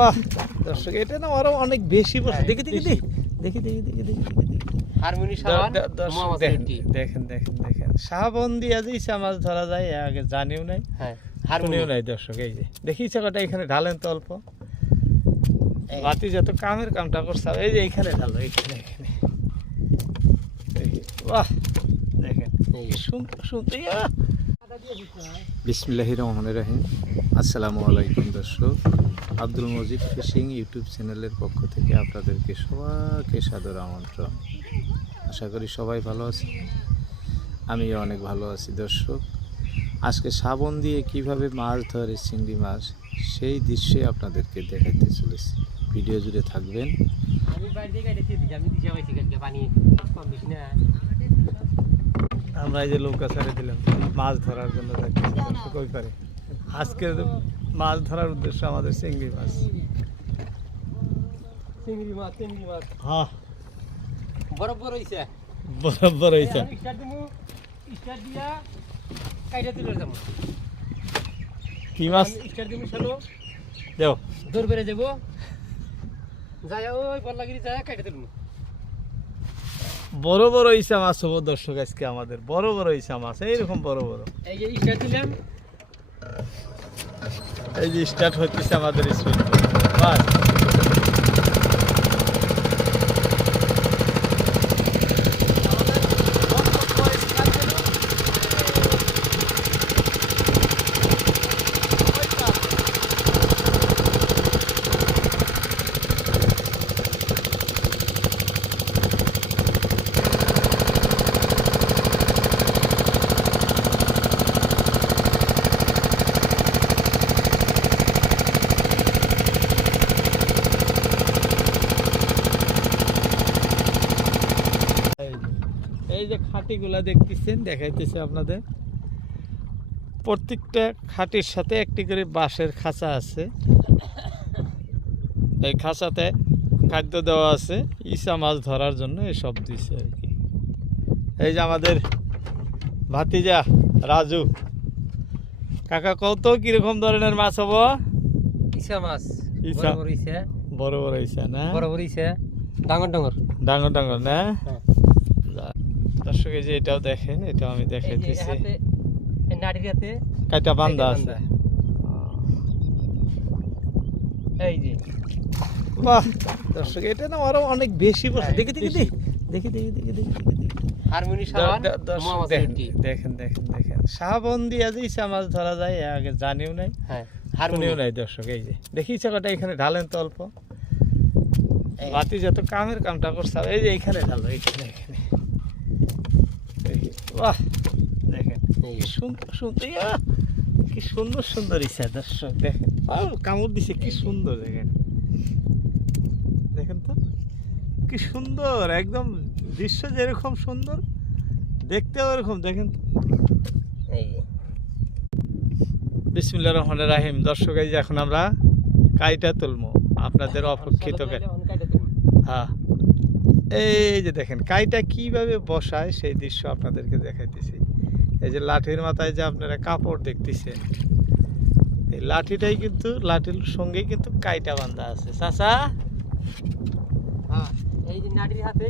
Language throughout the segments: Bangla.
বাহ দর্শক এটা না আরও অনেক বেশি বসে হ্যাঁ, দেখি দেখি। দেখি দেখি দেখি দেখি দেখি দেখি দেখেন দেখেন দেখেন দিয়া যে মাছ ধরা যায় আগে জানিও নাই হ্যাঁ শুনিও নাই দর্শক এই যে। দেখি চাকাটা এখানে ঢালেন তো অল্প। বাতি যত কামের কামটা করছে এই যে এইখানে ঢালো এইখানে এখানে এই, বাহ দেখেন এই। কি ইয়া। বিসমিল্লাহির রহমানির আসসালামু আলাইকুম, দর্শক। আব্দুল মজিদ ফিশিং ইউটিউব চ্যানেলের পক্ষ থেকে আপনাদেরকে সবাইকে সাদর আমন্ত্রণ। আশা করি সবাই ভালো আছে আমিও অনেক ভালো আছি, দর্শক। আজকে শ্রাবণ দিয়ে কীভাবে মাছ ধরে চিংড়ি মাছ, সেই দৃশ্যে আপনাদেরকে দেখাইতে চলেছি। ভিডিও জুড়ে থাকবেন। আমরা এই যে নৌকা ছেড়ে দিলাম মাছ ধরার জন্য যাচ্ছি। ওই পারে? আজকে মাছ ধরার উদ্দেশ্য আমাদের চিংড়ি মাছ। চিংড়ি মাছ চিংড়ি মাছ। হ্যাঁ। বরফ হইছে। বরাবর হয়েছে স্টার্ট দিয়া কাইটা তুলে যাব। কি মাছ? স্টার্ট দিমু শালো। দেও যাব। যায় ওই বল্লাগিরি যায় কাইটা তুলমু। বড় বড় ইসা মাছ হব দর্শক আজকে আমাদের। বড় বড় ইসা মাছ এইরকম বড় বড়। এই যে স্টার্ট দিলাম। এই যে স্টার্ট হচ্ছে আমাদের স্পিড বাস এই যে- এই যে খাটিগুলা দেখতেছেন দেখাইতেছে আপনাদের। প্রত্যেকটা খাটির সাথে একটি করে বাঁশের খাঁচা আছে। এই খাঁচাতে খাদ্য দেওয়া আছে। ইসা মাছ ধরার জন্য এসব দিছে আর কি। এই যে আমাদের ভাতিজা রাজু। কাকা কত কীরকম ধরনের মাছ হব? ইসা মাছ। ইসা। বড় বড় ইসা না? বড় বড় ইসা। ডাঙর ডাঙর। ডাঙর ডাঙর না? হ্যাঁ। দর্শক এই যে এটাও দেখেন এটাও আমি হাতে নাড়ির হাতে কাইটা বান্ধা আছে। এই যে। বাহ দর্শক এটা না আরও অনেক বেশি বসে হ্যাঁ, দেখি দেখি। দেখি দেখি দেখি দেখেন দেখেন ইসা মাছ ধরা যায় আগে জানিও নাই হ্যাঁ শুনিও নাই দর্শক এই যে। দেখি চাকাটা এখানে ঢালেন তো অল্প। বাতি যত কামের কামটা করছে এই যে এইখানে ঢালো এইখানে এখানে। বাহ দেখেন। কি সুন্দর সুন্দর কি সুন্দর সুন্দর ইচ্ছা দর্শক দেখেন কামড় দিছে কি সুন্দর দেখেন দেখেন তো কি সুন্দর একদম দৃশ্য যেরকম সুন্দর দেখতেও এরকম দেখেন এই রহমান রাহিম দর্শক এই যে এখন আমরা কাইটা তুলবো আপনাদের অপেক্ষিত কাইটা তুলবো। হ্যাঁ এই যে দেখেন কাইটা কীভাবে বসায় সেই দৃশ্য আপনাদেরকে দেখাইতেছি। এই যে লাঠির মাথায় যে আপনারা কাপড় দেখতেছেন এই লাঠিটাই কিন্তু লাঠির সঙ্গেই কিন্তু কাইটা বান্ধা আছে। চাচা? হ্যাঁ এই যে নাড়ির হাতে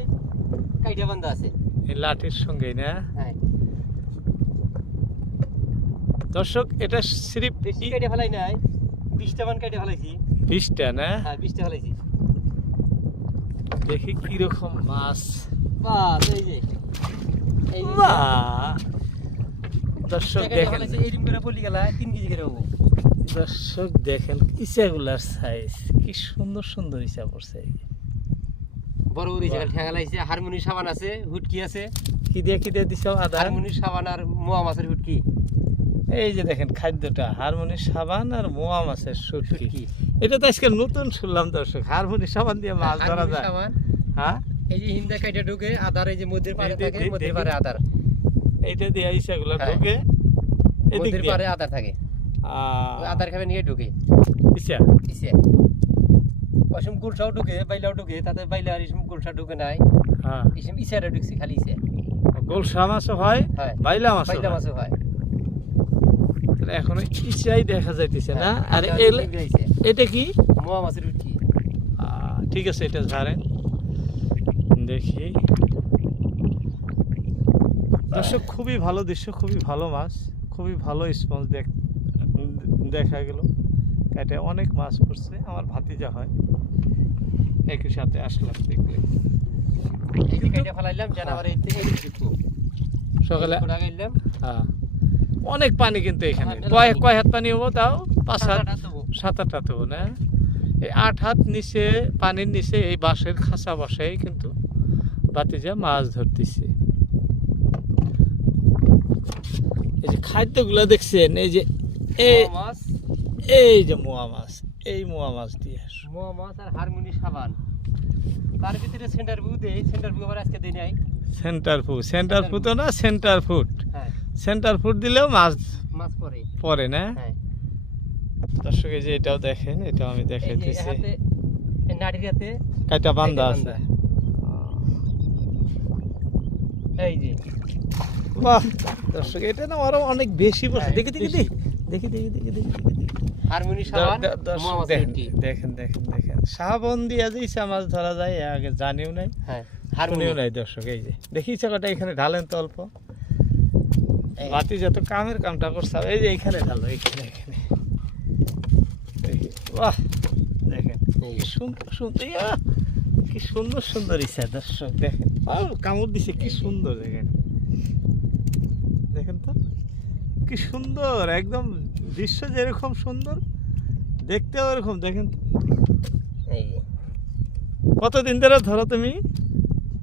কাইটা বান্ধা আছে। এই লাঠির সঙ্গেই না? হ্যাঁ। দর্শক এটা স্রিপ বেশি কাইটা ফেলাই নাই বিশটা মান কাইটা ফেলাইছি। বিশটা না? হ্যাঁ বিশটা ফেলাইছি। দেখি কীরকম মাছ। বাস এই যে! দর্শক দেখেন দর্শক দেখেন ইচাগুলার সাইজ কি সুন্দর সুন্দর ইচা পড়ছে। বড় বড় হারমোনি সাবান আছে হুটকি আছে। কি দিয়ে কি দিয়ে দিছ আদা? হারমোনি সাবান আর মোয়া মাছের হুটকি। এই যে দেখেন খাদ্যটা হারমোনি সাবান আর মোয়া মাছের শুটকি শুটকি এটা তো আজকে নতুন শুনলাম দর্শক হারমোনি সাবান দিয়ে মাছ ধরা যায়। হ্যাঁ? এই যে হিন্দা কাইটা ঢুকে আদার এই যে মধ্যের পারে থাকে মধ্যের পারে আদার। এইটা দিয়ে ইচাগুলো হ্যাঁ। ঢোকে এদিক দিয়ে। পারে আদার থাকে। আদার খাবে নিয়ে ঢুকে। ইচা ইসে। অসম গুলশাও ঢুকে বাইলাও ঢুকে তাতে বাইলা আর ইসম গুলশা ঢুকে নাই। হ্যাঁ। ইসম ইসারে ঢুকছে খালি ইসে। গোলসা মাছও হয় হয়। বাইলা মাছও হয়। হয় এখনও ইচাই দেখা যাইতেছে না আর। এটা কি মোয়া মাছের উঠকি ঠিক আছে এটা ঝাড়েন দেখি দর্শক খুবই ভালো দৃশ্য খুবই ভালো মাছ খুবই ভালো স্পঞ্জ দেখা গেল এটা অনেক মাছ পড়ছে আমার ভাতিজা হয় একই সাথে আসলাম দেখলে ফেলাইলাম জানুয়ারি থেকে সকালে হ্যাঁ অনেক পানি কিন্তু এখানে। হ্যাঁ, কয় কয় হাত পানি হব তাও? পাঁচ হাত। সাত আট হাত হব। না? এই আট হাত নিচে পানির নিচে এই বাঁশের খাঁচা বসাই কিন্তু বাতিজা মাছ ধরতেছে। এই যে খাদ্যগুলো দেখছেন এই যে এই মাছ। এই যে মোয়া মাছ এই মোয়া মাছ দিয়ে। মোয়া মাছ আর হারমোনি সাবান। তার ভিতরে সেন্টার ভিউ দেই সেন্টার ভিউ আবার আজকে দিই নাই। সেন্টার ফুড সেন্টার ফুড না সেন্টার ফুড সেন্টার ফুড দিলেও মাছ মাছ পরে। পড়ে না? হ্যাঁ। দর্শক এই যে এটাও দেখেন এটাও আমি দেখাইতেছি। এই নাড়ির হাতে কাটা বান্ধা আছে। এই যে। বাহ দর্শক এটা না আরও অনেক বেশি হ্যাঁ, দেখি দেখি দেখি দেখি দেখি দেখি দেখি দেখি হারমোনি সাবান দেখেন দেখেন দেখেন দেখেন। সাবন দিয়া যে মাছ ধরা যায় আগে জানিও নাই। হ্যাঁ নাই দর্শক এই যে। দেখি ইসাকাটা এখানে ঢালেন তো অল্প। বাতি যত কামের কামটা করছে এই যে এখানে ঢালো এখানে এখানে বাহ দেখেন। কি সুন্দর সুন্দর কি সুন্দর সুন্দর ইচ্ছা দর্শক দেখেন। কামড় দিছে কি সুন্দর দেখেন। দেখেন তো কি সুন্দর একদম দৃশ্য যেরকম সুন্দর দেখতেও এরকম দেখেন কতদিন ধরে ধরো তুমি?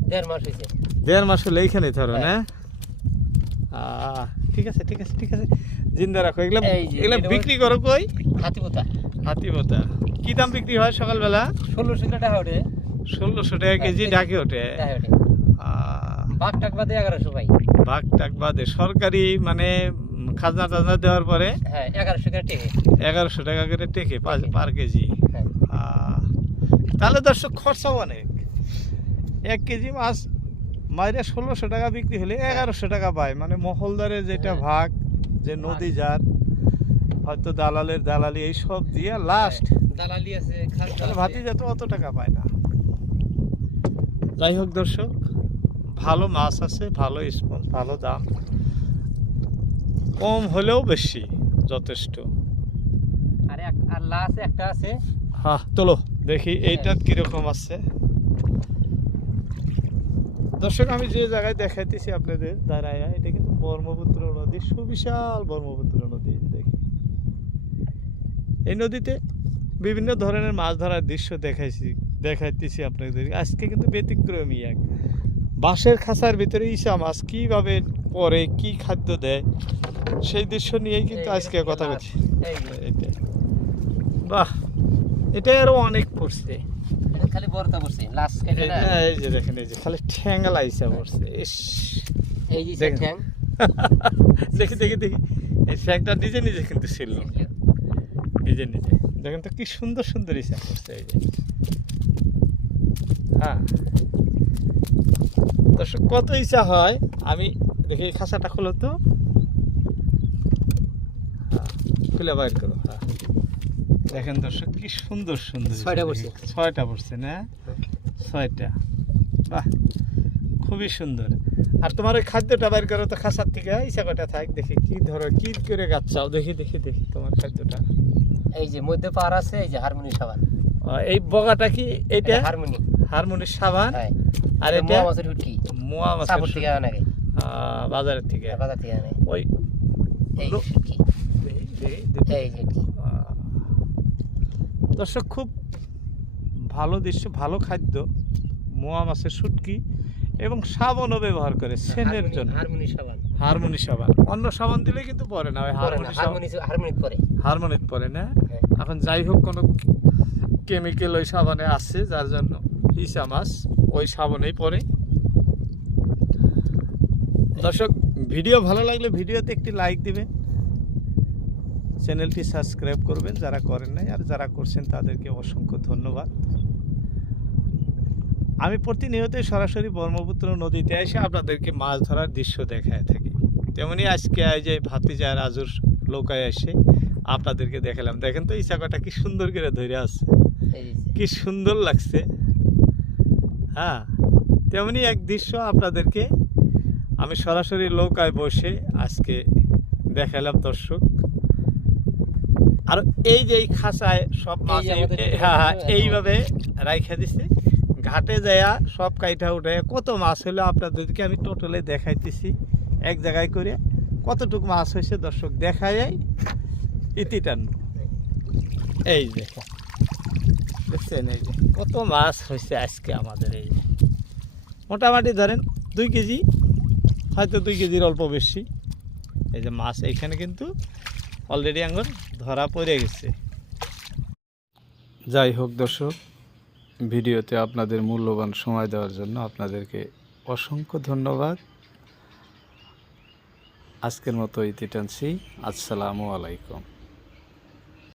দেড় মাস হয়েছে দেড় মাস হলে এইখানে ধরো না হ্যাঁ। আহ, ঠিক আছে ঠিক আছে ঠিক আছে। জিন্দা রাখো এগুলো এগুলো বিক্রি করো কই? হাতি পোতা। হাতি বোতা কি দাম বিক্রি হয় সকালবেলা? ষোলোশো টাকা ওঠে। ষোলোশো টাকা কেজি কেজি। ডাকে ওঠে। বাঘ টাক বাদে এগারোশো ভাই। ভাগ টাক বাদে। সরকারি মানে খাজনা টাজনা দেওয়ার পরে হ্যাঁ এগারোশো টাকা টেকে। এগারোশো টাকা করে টেকে পার- পার কেজি। হ্যাঁ। তাহলে দর্শক খরচাও অনেক। এক কেজি মাছ মাইরে ষোলোশো টাকা বিক্রি হলে এগারোশো টাকা পায়। মানে মহলদারের যেটা হ্যাঁ। ভাগ যে নদী যার হয়তো দালালের দালালি এই সব দিয়ে লাস্ট দালালি আছে খাজনা তাহলে ভাতি যত অত টাকা পায় না। যাই হোক দর্শক ভালো মাছ আছে ভালো স্পঞ্জ ভালো দাম। কম হলেও বেশি যথেষ্ট। আর আর লাস্ট একটা আছে। হ্যাঁ চলো দেখি এইটার কীরকম আছে। দর্শক আমি যে জায়গায় দেখাইতেছি আপনাদের দাঁড়ায় এটা কিন্তু ব্রহ্মপুত্র নদী সুবিশাল ব্রহ্মপুত্র নদী দেখি এই নদীতে বিভিন্ন ধরনের মাছ ধরার দৃশ্য দেখাইছি দেখাইতেছি আপনাদের। আজকে কিন্তু ব্যতিক্রমী এক। বাঁশের খাঁচার ভিতরে ইসা মাছ কীভাবে পরে কি খাদ্য দেয় সেই দৃশ্য নিয়েই কিন্তু আজকে কথা বলছি। এটা বাহ! এটা আরও অনেক পড়ছে। খালি বর্তা করছে লাস্ট কেটে না? এই যে দেখেন এই যে খালি ঠ্যাঙ্গা ইসা পড়ছে ইস। এই যে ঠ্যাং। দেখি দেখি দেখি। এই ফ্যাংটা নিজে নিজে কিন্তু ছিল। নিজে নিজে দেখেন তো কি সুন্দর সুন্দর ইসা পড়ছে এই যে। হ্যাঁ। দর্শক কত ইচ্ছা হয়? আমি দেখি খাঁচাটা খোলো তো। হ্যাঁ, খুলে বাইর করো। হ্যাঁ দেখেন দর্শক কি সুন্দর সুন্দর ছয়টা পড়ছে। ছয়টা পড়ছে না? ছয়টা। বাহ খুবই সুন্দর। আর তোমার ওই খাদ্যটা বাইর করো তো খাসার থেকে ইচ্ছা কটা থাক দেখি কি ধরো কি করে গাচ্ছাও। দেখি দেখি দেখি তোমার খাদ্যটা। এই যে মধ্যে পার আছে এই যে হারমোনি সাবান। এই বগাটা কি এইটা? হারমোনি। হারমোনির সাবান? হ্যাঁ। আর এটা এটা? মোয়া মাছের হুটকি। মোয়া মাছের থেকে আনা বাজারের থেকে। বাজার থেকে আনে। ওই এই হুটকি। এই যে হুটকি। দর্শক খুব ভালো দৃশ্য ভালো খাদ্য। মোয়া মাছের শুটকি এবং সাবানও ব্যবহার করে সেনের জন্য। হারমোনি সাবান। হারমোনি সাবান। অন্য সাবান দিলে কিন্তু পরে না হারমোনি হারমোনি হারমোনিত পরে। না? হ্যাঁ। এখন যাই হোক কোনো কেমিক্যাল ওই সাবানে আছে যার জন্য ইসা মাছ ওই সাবানেই পরে। দর্শক ভিডিও ভালো লাগলে ভিডিওতে একটি লাইক দিবেন চ্যানেলটি সাবস্ক্রাইব করবেন যারা করেন নাই আর যারা করছেন তাদেরকে অসংখ্য ধন্যবাদ। আমি প্রতিনিয়তই সরাসরি ব্রহ্মপুত্র নদীতে এসে আপনাদেরকে মাছ ধরার দৃশ্য দেখায় থাকি। তেমনি আজকে এই যে ভাতিজা রাজুর লোকায় এসে আপনাদেরকে দেখালাম। দেখেন তো ইসাকাটা কি সুন্দর করে ধরে আছে। এই কি সুন্দর লাগছে। হ্যাঁ তেমনি এক দৃশ্য আপনাদেরকে আমি সরাসরি নৌকায় বসে আজকে দেখালাম দর্শক। আর এই যে খাঁচায় সব মাছ হ্যাঁ হ্যাঁ এইভাবে রাইখা দিছে। ঘাটে যায়া সব কাইটা উঠে কত মাছ হলো আপনাদেরকে আমি টোটালে দেখাইতেছি এক জায়গায় করে। কতটুকু মাছ হয়েছে দর্শক দেখা যায় ইতি টানবো এই দেখো। দেখছেন এই যে কত মাছ হয়েছে আজকে আমাদের এই যে। মোটামুটি ধরেন দুই কেজি হয়তো দুই কেজির অল্প বেশি। এই যে মাছ এইখানে কিন্তু অলরেডি আঙুর ধরা পড়ে গেছে। যাই হোক দর্শক, ভিডিওতে আপনাদের মূল্যবান সময় দেওয়ার জন্য আপনাদেরকে অসংখ্য ধন্যবাদ। আজকের মতো ইতি টানছি আসসালামু আলাইকুম।